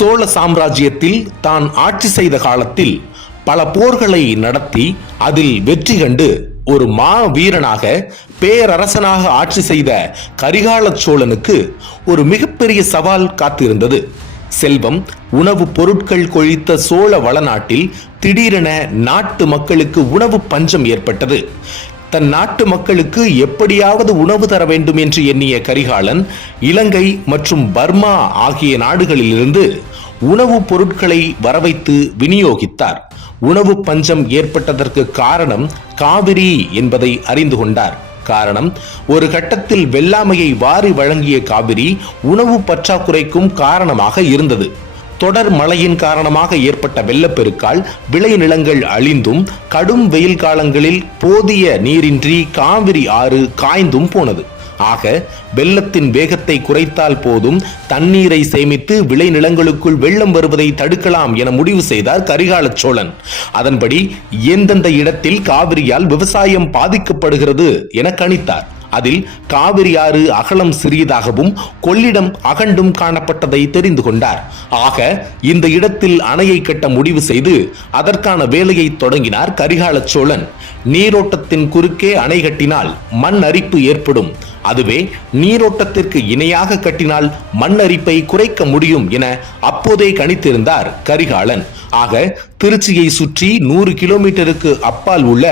சோழ சாம்ராஜ்யத்தில் தான் ஆட்சி செய்த காலத்தில் பல போர்களை நடத்தி அதில் வெற்றி கண்டு ஒரு வீரனாக பேரரசனாக ஆட்சி செய்த கரிகால சோழனுக்கு ஒரு மிகப்பெரிய சவால் காத்திருந்தது. செல்வம், உணவு பொருட்கள் கொழித்த சோழ வளநாட்டில் திடீரென நாட்டு மக்களுக்கு உணவு பஞ்சம் ஏற்பட்டது. தன் நாட்டு மக்களுக்கு எப்படியாவது உணவு தர வேண்டும் என்று எண்ணிய கரிகாலன் இலங்கை மற்றும் பர்மா ஆகிய நாடுகளிலிருந்து உணவுப் பொருட்களை வரவைத்து விநியோகித்தார். உணவு பஞ்சம் ஏற்பட்டதற்கு காரணம் காவிரி என்பதை அறிந்து கொண்டார். காரணம், ஒரு கட்டத்தில் வெள்ளாமையை வாரி வழங்கிய காவிரி உணவு பற்றாக்குறைக்கும் காரணமாக இருந்தது. தொடர் மழையின் காரணமாக ஏற்பட்ட வெள்ளப்பெருக்கால் விளைநிலங்கள் அழிந்தும் கடும் வெயில் காலங்களில் போதிய நீரின்றி காவிரி ஆறு காய்ந்தும் போனது. ஆக வெள்ளத்தின் வேகத்தை குறைத்தால் போதும், தண்ணீரை சேமித்து விளைநிலங்களுக்குள் வெள்ளம் வருவதை தடுக்கலாம் என முடிவு செய்தார் கரிகால சோழன். அதன்படி எந்தெந்த இடத்தில் காவிரியால் விவசாயம் பாதிக்கப்படுகிறது என கணித்தார். அதில் காவிரி ஆறு அகலம் சிறியதாகவும் கொள்ளிடம் அகண்டும் காணப்பட்டதை தெரிந்து கொண்டார். ஆக இந்த இடத்தில் அணையை கட்ட முடிவு செய்து அதற்கான வேலையை தொடங்கினார் கரிகால சோழன். நீரோட்டத்தின் குறுக்கே அணை கட்டினால் மண் அரிப்பு ஏற்படும், அதுவே நீரோட்டத்திற்கு இணையாக கட்டினால் மண் அரிப்பை குறைக்க முடியும் என அப்போதே கணித்திருந்தார் கரிகாலன். ஆக திருச்சியை சுற்றி 100 கிலோமீட்டருக்கு அப்பால் உள்ள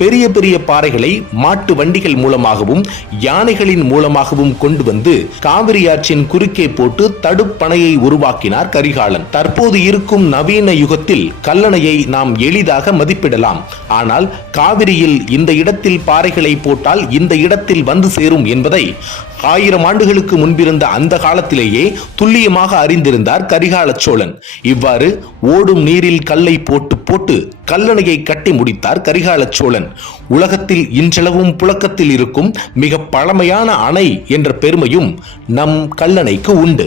பெரிய பெரிய பாறைகளை மாட்டு வண்டிகள் மூலமாகவும் யானைகளின் மூலமாகவும் கொண்டு வந்து காவிரி ஆற்றின் குறுக்கே போட்டு தடுப்பணையை உருவாக்கினார் கரிகாலன். தற்போது இருக்கும் நவீன யுகத்தில் கல்லணையை நாம் எளிதாக மதிப்பிடலாம். ஆனால் காவிரியில் இந்த இடத்தில் பாறைகளை போட்டால் இந்த இடத்தில் வந்து சேரும் என்பதை 1000 ஆண்டுகளுக்கு முன்பிருந்த அந்த காலத்திலேயே துல்லியமாக அறிந்திருந்தார் கரிகால சோழன். இவ்வாறு ஓடும் நீரில் கல்லை போட்டு போட்டு கல்லணையை கட்டி முடித்தார் கரிகால சோழன். உலகத்தில் இன்றளவும் புழக்கத்தில் இருக்கும் மிக பழமையான அணை என்ற பெருமையும் நம் கல்லணைக்கு உண்டு.